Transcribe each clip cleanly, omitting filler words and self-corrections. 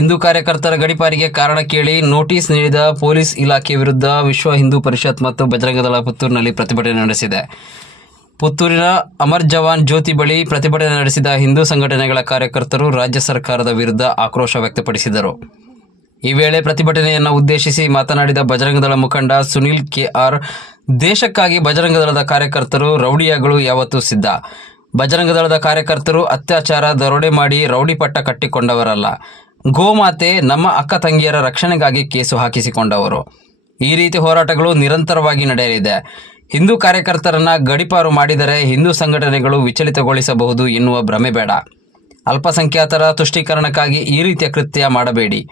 ಹಿಂದೂ ಕಾರ್ಯಕರ್ತರ ಗಡೀಪಾರಿಗೆ ಕಾರಣ ಕೇಳಿ ನೋಟಿಸ್ ನೀಡಿದ ಪೊಲೀಸ್ ಇಲಾಖೆ ವಿರುದ್ಧ ವಿಶ್ವ ಹಿಂದೂ ಪರಿಷತ್ ಮತ್ತು ಬಜರಂಗದಳ ಪುತ್ತೂರಿನಲ್ಲಿ ಪ್ರತಿಭಟನೆ ನಡೆಸಿದೆ. ಪುತ್ತೂರಿನ ಅಮರ್ ಜವಾನ್ ಜ್ಯೋತಿ ಬಳಿ ಪ್ರತಿಭಟನೆ ನಡೆಸಿದ ಹಿಂದೂ ಸಂಘಟನೆಗಳ ಕಾರ್ಯಕರ್ತರು ರಾಜ್ಯ ಸರ್ಕಾರದ ವಿರುದ್ಧ ಆಕ್ರೋಶ ವ್ಯಕ್ತಪಡಿಸಿದರು. ಈ ವೇಳೆ ಪ್ರತಿಭಟನೆಯನ್ನು ಉದ್ದೇಶಿಸಿ ಮಾತನಾಡಿದ ಬಜರಂಗದಳ ಮುಖಂಡ ಸುನಿಲ್ ಕೆಆರ್, ದೇಶಕ್ಕಾಗಿ ಬಜರಂಗದಳದ ಕಾರ್ಯಕರ್ತರು ರೌಡಿಯಾಗಳು ಯಾವತ್ತೂ ಸಿದ್ಧ. ಬಜರಂಗದಳದ ಕಾರ್ಯಕರ್ತರು ಅತ್ಯಾಚಾರ, ದರೋಡೆ ಮಾಡಿ ರೌಡಿ ಪಟ್ಟ ಕಟ್ಟಿಕೊಂಡವರಲ್ಲ. ಗೋಮಾತೆ, ನಮ್ಮ ಅಕ್ಕ ತಂಗಿಯರ ರಕ್ಷಣೆಗಾಗಿ ಕೇಸು ಹಾಕಿಸಿಕೊಂಡವರು. ಈ ರೀತಿ ಹೋರಾಟಗಳು ನಿರಂತರವಾಗಿ ನಡೆಯಲಿದೆ. ಹಿಂದೂ ಕಾರ್ಯಕರ್ತರನ್ನ ಗಡೀಪಾರು ಮಾಡಿದರೆ ಹಿಂದೂ ಸಂಘಟನೆಗಳು ವಿಚಲಿತಗೊಳಿಸಬಹುದು ಎನ್ನುವ ಭ್ರಮೆ ಬೇಡ. ಅಲ್ಪಸಂಖ್ಯಾತರ ತುಷ್ಟೀಕರಣಕ್ಕಾಗಿ ಈ ರೀತಿಯ ಕೃತ್ಯ ಮಾಡಬೇಡಿ.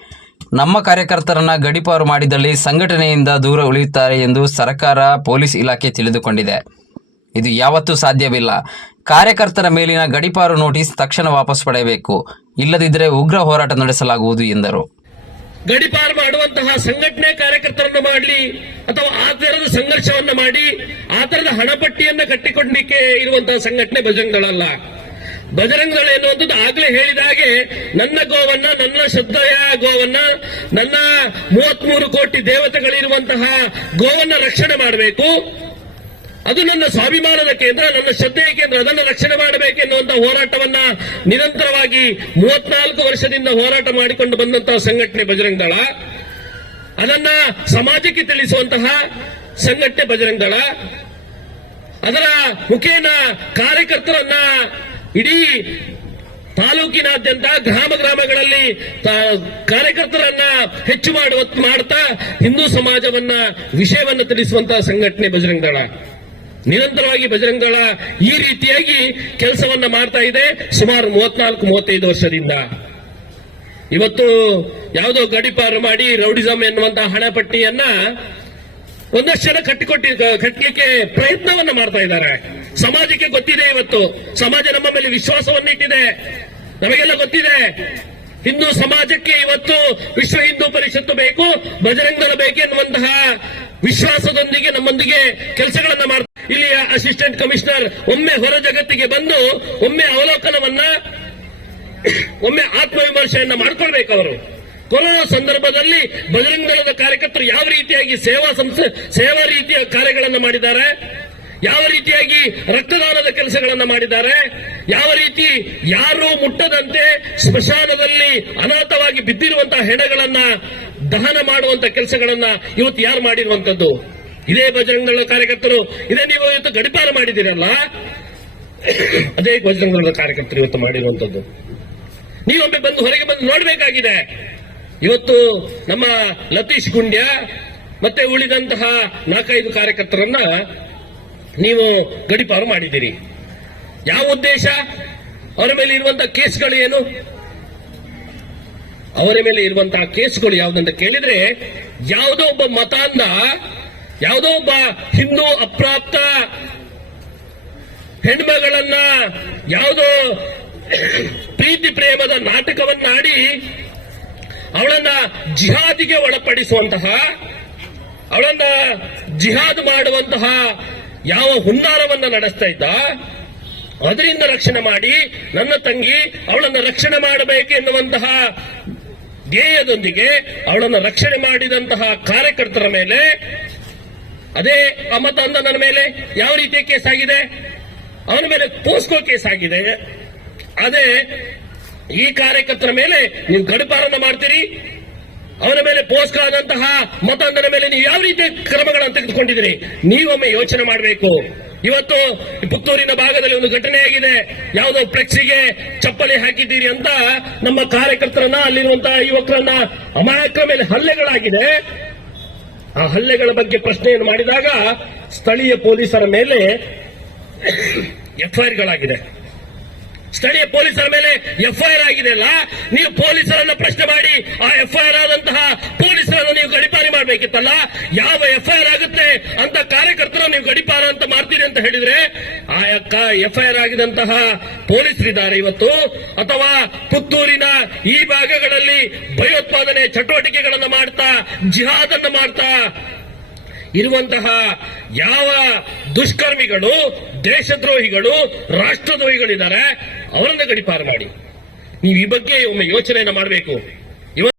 ನಮ್ಮ ಕಾರ್ಯಕರ್ತರನ್ನ ಗಡೀಪಾರು ಮಾಡಿದಲ್ಲಿ ಸಂಘಟನೆಯಿಂದ ದೂರ ಉಳಿಯುತ್ತಾರೆ ಎಂದು ಸರ್ಕಾರ, ಪೊಲೀಸ್ ಇಲಾಖೆ ತಿಳಿದುಕೊಂಡಿದೆ. ಇದು ಯಾವತ್ತೂ ಸಾಧ್ಯವಿಲ್ಲ. ಕಾರ್ಯಕರ್ತರ ಮೇಲಿನ ಗಡೀಪಾರು ನೋಟಿಸ್ ತಕ್ಷಣ ವಾಪಸ್ ಪಡೆಯಬೇಕು. ಇಲ್ಲದಿದ್ದರೆ ಉಗ್ರ ಹೋರಾಟ ನಡೆಸಲಾಗುವುದು ಎಂದರು. ಗಡೀಪಾರು ಮಾಡುವಂತಹ ಸಂಘಟನೆ ಕಾರ್ಯಕರ್ತರನ್ನು ಮಾಡಲಿ ಅಥವಾ ಆ ತರದ ಸಂಘರ್ಷವನ್ನ ಮಾಡಿ ಆ ತರದ ಹಣಪಟ್ಟಿಯನ್ನ ಕಟ್ಟಿಕೊಂಡಲಿಕ್ಕೆ ಇರುವಂತಹ ಸಂಘಟನೆ ಬಜರಂಗದಳ. ಬಜರಂಗದಳ ಎನ್ನುವಂಥದ್ದು ಆಗ್ಲೇ ಹೇಳಿದ ಹಾಗೆ ನನ್ನ ಗೋವನ್ನ, ನನ್ನ ಶ್ರದ್ಧೆಯ ಗೋವನ್ನ, ನನ್ನ 33 ಕೋಟಿ ದೇವತೆಗಳಿರುವಂತಹ ಗೋವನ್ನ ರಕ್ಷಣೆ ಮಾಡಬೇಕು. ಅದು ನನ್ನ ಸ್ವಾಭಿಮಾನದ ಕೇಂದ್ರ, ನನ್ನ ಶ್ರದ್ಧೆಯ ಕೇಂದ್ರ, ಅದನ್ನು ರಕ್ಷಣೆ ಮಾಡಬೇಕೆನ್ನುವಂತಹ ಹೋರಾಟವನ್ನ ನಿರಂತರವಾಗಿ 34 ವರ್ಷದಿಂದ ಹೋರಾಟ ಮಾಡಿಕೊಂಡು ಬಂದಂತಹ ಸಂಘಟನೆ ಬಜರಂಗದಳ. ಅದನ್ನ ಸಮಾಜಕ್ಕೆ ತಿಳಿಸುವಂತಹ ಸಂಘಟನೆ ಬಜರಂಗದಳ. ಅದರ ಮುಖೇನ ಕಾರ್ಯಕರ್ತರನ್ನ ಇಡೀ ತಾಲೂಕಿನಾದ್ಯಂತ ಗ್ರಾಮಗಳಲ್ಲಿ ಕಾರ್ಯಕರ್ತರನ್ನ ಹೆಚ್ಚು ಮಾಡ್ತಾ ಹಿಂದೂ ಸಮಾಜವನ್ನ ವಿಷಯವನ್ನ ತಿಳಿಸುವಂತಹ ಸಂಘಟನೆ ಬಜರಂಗದಳ. ನಿರಂತರವಾಗಿ ಬಜರಂಗದಳ ಈ ರೀತಿಯಾಗಿ ಕೆಲಸವನ್ನ ಮಾಡ್ತಾ ಇದೆ ಸುಮಾರು 34-35 ವರ್ಷದಿಂದ. ಇವತ್ತು ಯಾವುದೋ ಗಡೀಪಾರು ಮಾಡಿ ರೌಡಿಸಂ ಎನ್ನುವಂತಹ ಹಣಪಟ್ಟಿಯನ್ನ ಒಂದಷ್ಟು ಜನ ಕಟ್ಟಲಿಕ್ಕೆ ಪ್ರಯತ್ನವನ್ನ ಮಾಡ್ತಾ ಇದ್ದಾರೆ. ಸಮಾಜಕ್ಕೆ ಗೊತ್ತಿದೆ, ಇವತ್ತು ಸಮಾಜ ನಮ್ಮ ಮೇಲೆ ವಿಶ್ವಾಸವನ್ನಿಟ್ಟಿದೆ. ನಮಗೆಲ್ಲ ಗೊತ್ತಿದೆ, ಹಿಂದೂ ಸಮಾಜಕ್ಕೆ ಇವತ್ತು ವಿಶ್ವ ಹಿಂದೂ ಪರಿಷತ್ತು ಬೇಕು, ಬಜರಂಗದಳ ಬೇಕೆನ್ನುವಂತಹ ವಿಶ್ವಾಸದೊಂದಿಗೆ ನಮ್ಮೊಂದಿಗೆ ಕೆಲಸಗಳನ್ನ ಮಾಡ್ತಾರೆ. ಇಲ್ಲಿಯ ಅಸಿಸ್ಟೆಂಟ್ ಕಮಿಷನರ್ ಒಮ್ಮೆ ಹೊರ ಜಗತ್ತಿಗೆ ಬಂದು ಒಮ್ಮೆ ಅವಲೋಕನವನ್ನ, ಒಮ್ಮೆ ಆತ್ಮವಿಮರ್ಶೆಯನ್ನ ಮಾಡ್ಕೊಳ್ಬೇಕು. ಅವರು ಕೊರೋನಾ ಸಂದರ್ಭದಲ್ಲಿ ಬಜರಂಗದಳದ ಕಾರ್ಯಕರ್ತರು ಯಾವ ರೀತಿಯಾಗಿ ಸೇವಾ ರೀತಿಯ ಕಾರ್ಯಗಳನ್ನು ಮಾಡಿದ್ದಾರೆ, ಯಾವ ರೀತಿಯಾಗಿ ರಕ್ತದಾನದ ಕೆಲಸಗಳನ್ನ ಮಾಡಿದ್ದಾರೆ, ಯಾವ ರೀತಿ ಯಾರೂ ಮುಟ್ಟದಂತೆ ಸ್ಮಶಾನದಲ್ಲಿ ಅನಾಥವಾಗಿ ಬಿದ್ದಿರುವಂತಹ ಹೆಣಗಳನ್ನ ದಹನ ಮಾಡುವಂತ ಕೆಲಸಗಳನ್ನ ಇವತ್ತು ಯಾರು ಮಾಡಿರುವಂತದ್ದು? ಇದೇ ಬಜರಂಗದಳ ಕಾರ್ಯಕರ್ತರು. ಇದೇ ನೀವು ಇವತ್ತು ಗಡೀಪಾರು ಮಾಡಿದ್ದೀರಲ್ಲ, ಅದೇ ಬಜರಂಗದಳ ಕಾರ್ಯಕರ್ತರು ಇವತ್ತು ಮಾಡಿರುವಂತದ್ದು. ನೀವೊಮ್ಮೆ ಹೊರಗೆ ಬಂದು ನೋಡಬೇಕಾಗಿದೆ. ಇವತ್ತು ನಮ್ಮ ಲತೀಶ್ ಗುಂಡ್ಯ ಮತ್ತೆ ಉಳಿದಂತಹ 4-5 ಕಾರ್ಯಕರ್ತರನ್ನ ನೀವು ಗಡೀಪಾರು ಮಾಡಿದ್ದೀರಿ. ಯಾವ ಉದ್ದೇಶ? ಅವರ ಮೇಲೆ ಇರುವಂತಹ ಕೇಸ್ಗಳು ಏನು? ಅವರ ಮೇಲೆ ಇರುವಂತಹ ಕೇಸ್ಗಳು ಯಾವುದಂತ ಕೇಳಿದ್ರೆ, ಯಾವುದೋ ಒಬ್ಬ ಮತಾಂಧ, ಯಾವುದೋ ಒಬ್ಬ ಹಿಂದೂ ಅಪ್ರಾಪ್ತ ಹೆಣ್ಮಗಳನ್ನ ಯಾವುದೋ ಪ್ರೀತಿ ಪ್ರೇಮದ ನಾಟಕವನ್ನಾಡಿ ಅವಳನ್ನ ಜಿಹಾದಿಗೆ ಒಳಪಡಿಸುವಂತಹ, ಅವಳನ್ನ ಜಿಹಾದ್ ಮಾಡುವಂತಹ ಯಾವ ಹುನ್ನಾರವನ್ನ ನಡೆಸ್ತಾ ಇದ್ದ, ಅದರಿಂದ ರಕ್ಷಣೆ ಮಾಡಿ ನನ್ನ ತಂಗಿ ಅವಳನ್ನು ರಕ್ಷಣೆ ಮಾಡಬೇಕೆನ್ನುವಂತಹ ಧ್ಯೇಯದೊಂದಿಗೆ ಅವಳನ್ನು ರಕ್ಷಣೆ ಮಾಡಿದಂತಹ ಕಾರ್ಯಕರ್ತರ ಮೇಲೆ, ಅದೇ ಮತಾಂಧನ ಮೇಲೆ ಯಾವ ರೀತಿಯ ಕೇಸ್ ಆಗಿದೆ? ಅವನ ಮೇಲೆ ಪೋಸ್ಕೋ ಕೇಸ್ ಆಗಿದೆ. ಅದೇ ಈ ಕಾರ್ಯಕರ್ತರ ಮೇಲೆ ನೀವು ಗಡೀಪಾರನ್ನ ಮಾಡ್ತೀರಿ. ಅವನ ಮೇಲೆ ಪೋಸ್ಕೋ ಆದಂತಹ ಮತಾಂಧನ ಮೇಲೆ ನೀವು ಯಾವ ರೀತಿಯ ಕ್ರಮಗಳನ್ನು ತೆಗೆದುಕೊಂಡಿದ್ದೀರಿ? ನೀವೊಮ್ಮೆ ಯೋಚನೆ ಮಾಡಬೇಕು. ಇವತ್ತು ಪುತ್ತೂರಿನ ಭಾಗದಲ್ಲಿ ಒಂದು ಘಟನೆ ಆಗಿದೆ. ಯಾವುದೋ ಫ್ಲೆಕ್ಸಿಗೆ ಚಪ್ಪಲಿ ಹಾಕಿದ್ದೀರಿ ಅಂತ ನಮ್ಮ ಕಾರ್ಯಕರ್ತರನ್ನ, ಅಲ್ಲಿರುವಂತಹ ಯುವಕರನ್ನ ಅಮಾಯಕರ ಮೇಲೆ ಹಲ್ಲೆಗಳಾಗಿದೆ. ಆ ಹಲ್ಲೆಗಳ ಬಗ್ಗೆ ಪ್ರಶ್ನೆಯನ್ನು ಮಾಡಿದಾಗ ಸ್ಥಳೀಯ ಪೊಲೀಸರ ಮೇಲೆ ಎಫ್ಐಆರ್ಗಳಾಗಿದೆ. ಸ್ಥಳೀಯ ಪೊಲೀಸರ ಮೇಲೆ ಎಫ್ಐಆರ್ ಆಗಿದೆ ಅಲ್ಲ, ನೀವು ಪೊಲೀಸರನ್ನ ಪ್ರಶ್ನೆ ಮಾಡಿ ಆ ಎಫ್ಐಆರ್ ಆದಂತಹ ಪೊಲೀಸರನ್ನು ನೀವು ಗಡೀಪಾರಿ ಮಾಡಬೇಕಿತ್ತಲ್ಲ. ಯಾವ ಎಫ್ಐಆರ್ ಆಗುತ್ತೆ ಅಂತ ಕಾರ್ಯಕರ್ತರು ನೀವು ಗಡೀಪಾರ ಅಂತ ಮಾಡ್ತೀರಿ ಅಂತ ಹೇಳಿದ್ರೆ, ಆ ಎಫ್ಐಆರ್ ಆಗಿದಂತಹ ಪೊಲೀಸರಿದ್ದಾರೆ ಇವತ್ತು, ಅಥವಾ ಪುತ್ತೂರಿನ ಈ ಭಾಗಗಳಲ್ಲಿ ಭಯೋತ್ಪಾದನೆ ಚಟುವಟಿಕೆಗಳನ್ನು ಮಾಡ್ತಾ, ಜಿಹಾದ್ ಅನ್ನು ಮಾಡ್ತಾ ಇರುವಂತಹ ಯಾವ ದುಷ್ಕರ್ಮಿಗಳು, ದೇಶದ್ರೋಹಿಗಳು, ರಾಷ್ಟ್ರದ್ರೋಹಿಗಳಿದ್ದಾರೆ ಅವರನ್ನ ಗಡೀಪಾರು ಮಾಡಿ. ನೀವು ಈ ಬಗ್ಗೆ ಒಮ್ಮೆ ಯೋಚನೆಯನ್ನು ಮಾಡಬೇಕು. ಇವತ್ತು